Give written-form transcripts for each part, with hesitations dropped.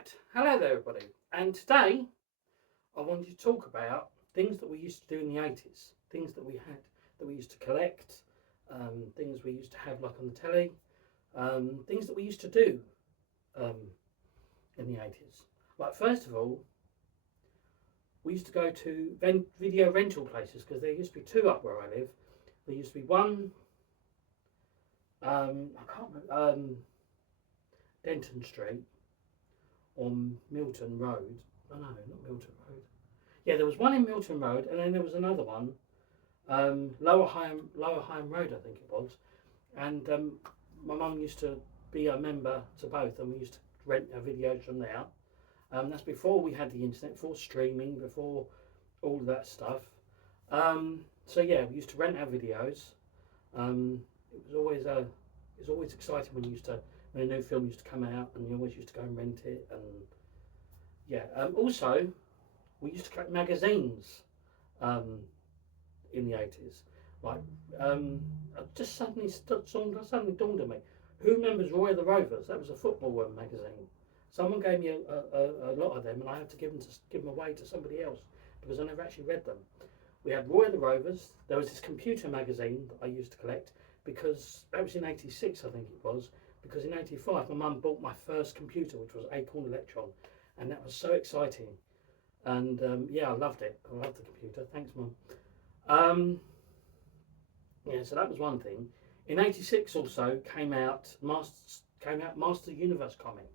Right, hello there everybody, and today I wanted to talk about things that we used to do in the 80s, things that we had, that we used to collect, things we used to have like on the telly, things that we used to do um, in the 80s. Like first of all, we used to go to video rental places because there used to be two up where I live. There used to be one, I can't remember, Denton Street on Milton Road. Oh no, not Milton Road. Yeah, there was one in Milton Road, and then there was another one, Lower Hyam Road, I think it was. And my mum used to be a member to both, and we used to rent our videos from there. That's before we had the internet, before streaming, before all of that stuff. So yeah, we used to rent our videos. It was always exciting when when a new film used to come out, and you always used to go and rent it. And yeah, also we used to collect magazines um, in the 80s. Like, just suddenly dawned on me. Who remembers Roy of the Rovers? That was a football magazine. Someone gave me a lot of them, and I had to give them away to somebody else because I never actually read them. We had Roy of the Rovers. There was this computer magazine that I used to collect because that was in '86, I think it was. Because in '85, my mum bought my first computer, which was Acorn Electron, and that was so exciting. And yeah, I loved it. I loved the computer. Thanks, Mum. Um, yeah, so that was one thing. In '86, also came out Master Universe comic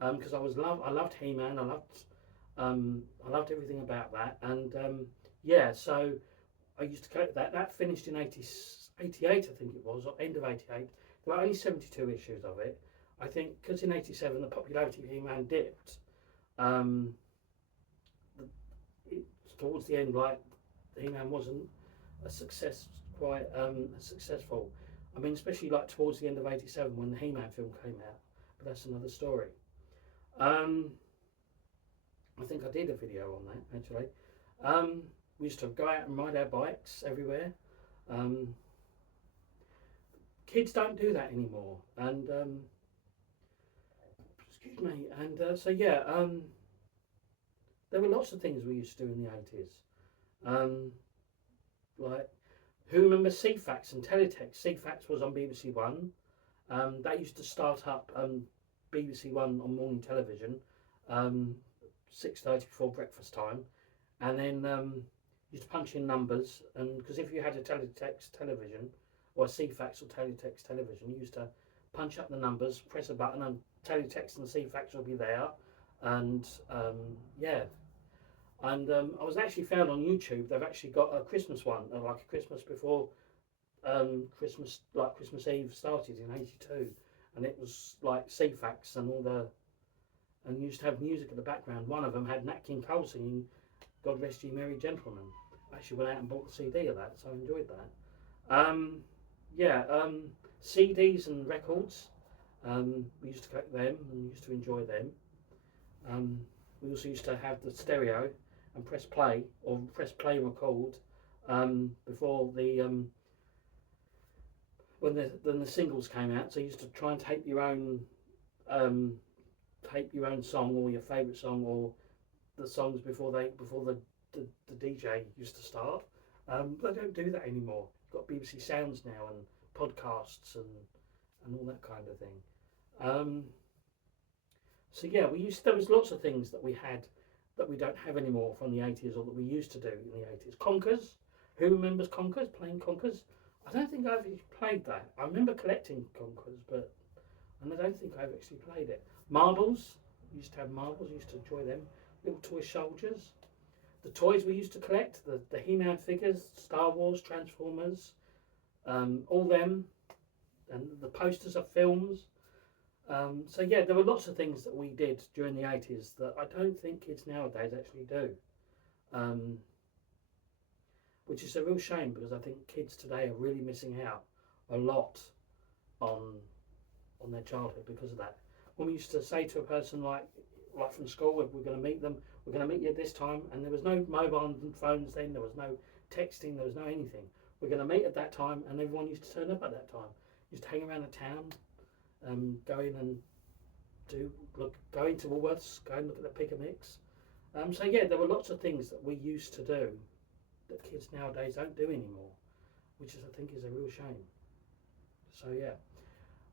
because I loved He-Man. I loved everything about that. And yeah, so I used to collect that. That finished in '88, I think it was, or end of '88. There were only 72 issues of it. I think because in '87 the popularity of He-Man dipped. Um, Towards the end, like He-Man wasn't a success, quite successful. I mean, especially like towards the end of '87 when the He-Man film came out. But that's another story. Um, I think I did a video on that actually. We used to go out and ride our bikes everywhere. Um, Kids don't do that anymore, and excuse me. And so yeah, there were lots of things we used to do in the '80s. Um, like, who remembers CFAX and Teletext? CFAX was on BBC One. They used to start up BBC One on morning television, 6:30 before breakfast time, and then you used to punch in numbers. And because if you had a Teletext television or a CFAX or Teletext television, you used to punch up the numbers, press a button, and Teletext and CFAX would be there. And yeah, and I was actually found on YouTube. They've actually got a Christmas one, like a Christmas before Christmas Eve started in '82, and it was like CFAX and all the, and used to have music in the background. One of them had Nat King Cole singing "God Rest Ye Merry Gentlemen." I actually went out and bought the CD of that, so I enjoyed that. Yeah, CDs and records. We used to collect them and used to enjoy them. We also used to have the stereo and press play or press play and record before the when the singles came out. So you used to try and um, tape your own song or your favourite song or the songs before the DJ used to start. They don't do that anymore. You've got BBC Sounds now and podcasts and all that kind of thing. So yeah, there was lots of things that we had that we don't have anymore from the '80s or that we used to do in the '80s. Conkers. Who remembers Conkers? Playing Conkers? I don't think I've actually played that. I remember collecting Conkers, and I don't think I've actually played it. Marbles. We used to have marbles. Used to enjoy them. Little toy soldiers. The toys we used to collect. The He-Man figures, Star Wars, Transformers, all them, and the posters of films. So yeah, there were lots of things that we did during the '80s that I don't think kids nowadays actually do, which is a real shame because I think kids today are really missing out a lot on their childhood because of that. When we used to say to a person like from school, we're going to meet them, we're going to meet you at this time, and there was no mobile phones then, there was no texting, there was no anything. We're going to meet at that time, and everyone used to turn up at that time. Used to hang around the town. Go in and go into Woolworths, go and look at the pick and mix. So yeah, there were lots of things that we used to do that kids nowadays don't do anymore, which I think is a real shame. So yeah,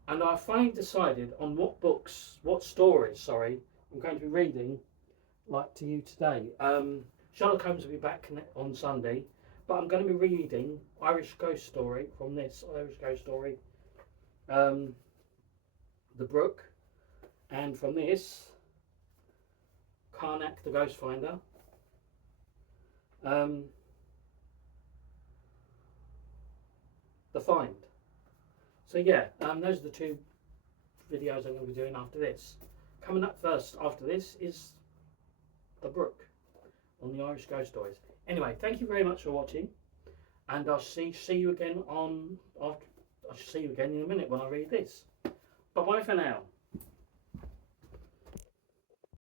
and I finally decided on what stories, I'm going to be reading, like to you today. Sherlock Holmes will be back on Sunday, but I'm going to be reading Irish Ghost Story from this Irish Ghost Story, The Brook, and from this, Karnak the Ghost Finder. The Find. So yeah, those are the two videos I'm going to be doing after this. Coming up first after this is The Brook on the Irish Ghost Stories. Anyway, thank you very much for watching, and I'll see you again in a minute when I read this. Bye bye for now.